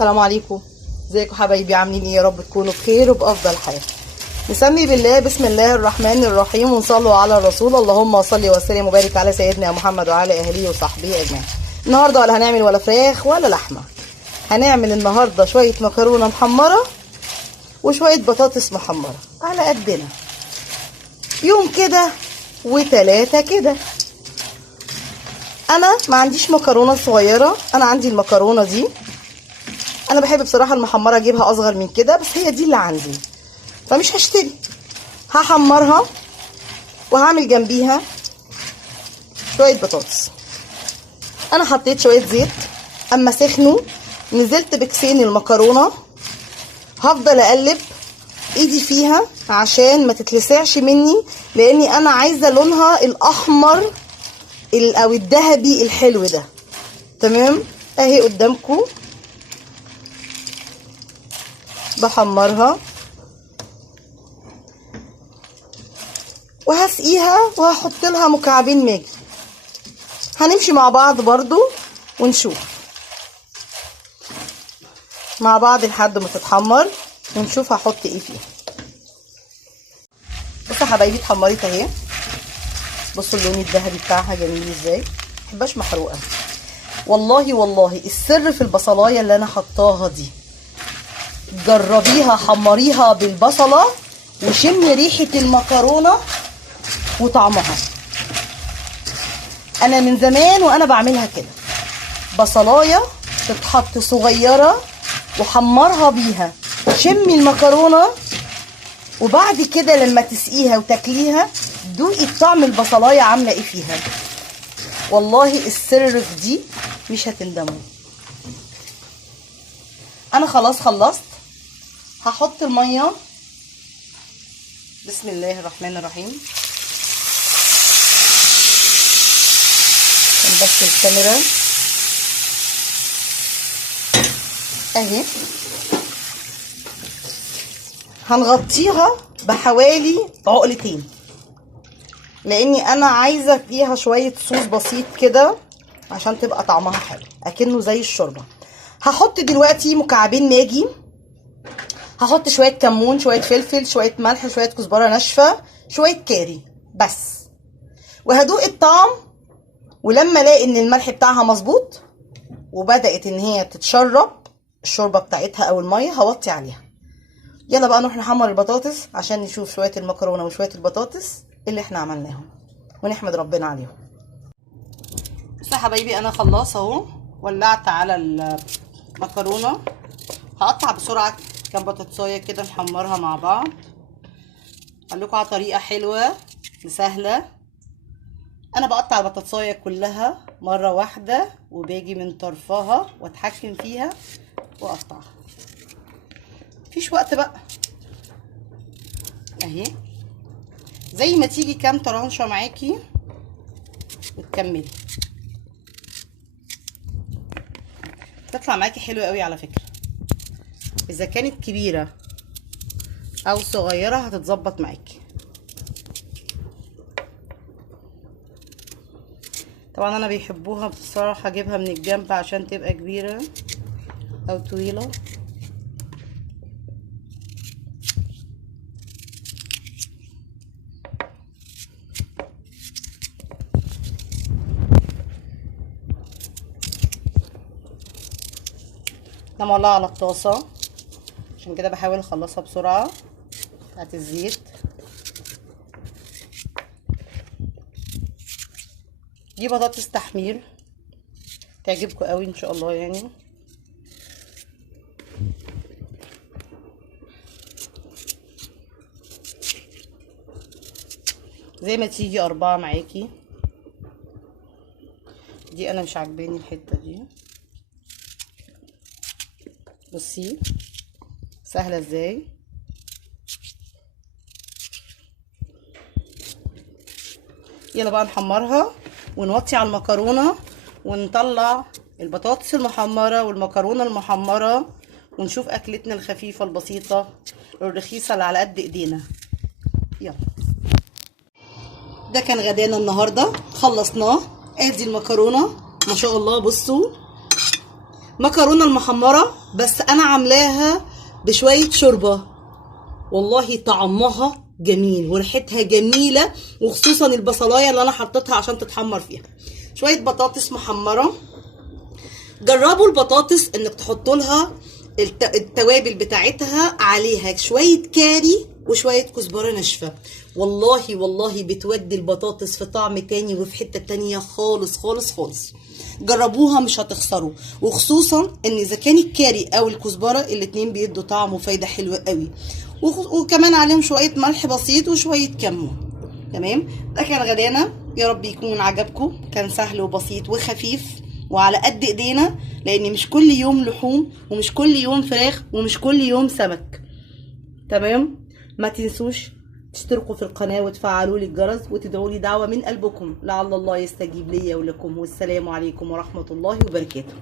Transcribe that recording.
السلام عليكم. ازيكم حبايبي؟ عاملين ايه؟ يا رب تكونوا بخير وبافضل حال. نسمي بالله، بسم الله الرحمن الرحيم، ونصلوا على الرسول. اللهم صل وسلم وبارك على سيدنا محمد وعلى اهله وصحبه اجمعين. النهارده ولا هنعمل ولا فراخ ولا لحمه، هنعمل النهارده شويه مكرونه محمره وشويه بطاطس محمره على قدنا، يوم كده وتلاتة كده. انا ما عنديش مكرونه صغيره، انا عندي المكرونه دي. انا بحب بصراحه المحمره اجيبها اصغر من كده، بس هي دي اللي عندي فمش هشتري. هحمرها وهعمل جنبيها شويه بطاطس. انا حطيت شويه زيت، اما سخنوا نزلت بكسين المكرونه. هفضل اقلب ايدي فيها عشان ما تتلسعش مني، لاني انا عايزه لونها الاحمر او الذهبي الحلو ده. تمام، اهي قدامكم بحمرها وهسقيها وهحط لها مكعبين ماجي. هنمشي مع بعض برضو ونشوف مع بعض لحد ما تتحمر ونشوف هحط ايه فيها. بصوا يا حبايبي، اتحمرت اهي. بصوا اللون الذهبي بتاعها جميل ازاي، مبقاش محروقه. والله السر في البصلايه اللي انا حطاها دي. جربيها، حمريها بالبصله وشمي ريحه المكرونه وطعمها. انا من زمان وانا بعملها كده، بصلايه تتحط صغيره وحمرها بيها، شمي المكرونه، وبعد كده لما تسقيها وتاكليها دوقي طعم البصلايه عامله ايه فيها. والله السر في دي مش هتندموا. انا خلاص خلصت، هحط الميه. بسم الله الرحمن الرحيم. بس الكاميرا اهي. هنغطيها بحوالي عقلتين، لاني انا عايزه فيها شويه صوص بسيط كده عشان تبقى طعمها حلو اكنه زي الشوربه. هحط دلوقتي مكعبين ماجي، هحط شويه كمون، شويه فلفل، شويه ملح، شويه كزبره ناشفه، شويه كاري بس، وهدوق الطعم. ولما الاقي ان الملح بتاعها مظبوط وبدات ان هي تتشرب الشوربه بتاعتها او الميه، هوطي عليها. يلا بقى نروح نحمر البطاطس عشان نشوف شويه المكرونه وشويه البطاطس اللي احنا عملناهم ونحمد ربنا عليهم. بصوا يا حبايبي، انا خلاص اهو ولعت على المكرونه. هقطع بسرعه كام بطاطسايه كده نحمرها مع بعض. اقول لكم على طريقه حلوه وسهله. انا بقطع البطاطسايه كلها مره واحده وباجي من طرفها واتحكم فيها واقطعها، مفيش وقت بقى. اهي زي ما تيجي كام طرنشه معاكي وتكملي، تطلع معاكي حلوه قوي على فكره. اذا كانت كبيره او صغيره هتتظبط معاكي. طبعا انا بيحبوها بصراحه اجيبها من الجنب عشان تبقى كبيره او طويله. انا مولعه على الطاسه عشان كده بحاول اخلصها بسرعه بتاعت الزيت. دي بطاطس تحمير تعجبكم قوي ان شاء الله يعني. زي ما تيجي 4 معاكي. دي انا مش عاجباني الحته دي. بصي سهله ازاي. يلا بقى نحمرها ونوطي على المكرونه ونطلع البطاطس المحمره والمكرونه المحمره ونشوف اكلتنا الخفيفه البسيطه الرخيصه اللي على قد ايدينا. يلا، ده كان غدانا النهارده، خلصناه. ادي المكرونه ما شاء الله، بصوا مكرونه المحمره، بس انا عاملاها بشويه شوربه، والله طعمها جميل وريحتها جميله، وخصوصا البصلايه اللي انا حطيتها عشان تتحمر فيها. شويه بطاطس محمره. جربوا البطاطس انك تحطوا لها التوابل بتاعتها عليها شويه كاري وشويه كزبره ناشفه، والله والله بتودي البطاطس في طعم تاني وفي حته تانيه خالص خالص خالص. جربوها مش هتخسروا، وخصوصا ان اذا كان الكاري او الكزبره الاتنين بيدوا طعم وفايده حلوه قوي، وكمان عليهم شويه ملح بسيط وشويه كمون. تمام، ده كان غدانا، يا رب يكون عجبكم، كان سهل وبسيط وخفيف وعلى قد ايدينا، لان مش كل يوم لحوم ومش كل يوم فراخ ومش كل يوم سمك. تمام، ما تنسوش تشتركوا في القناة وتفعلوا لي الجرس وتدعوا لي دعوة من قلبكم لعل الله يستجيب لي ولكم، والسلام عليكم ورحمة الله وبركاته.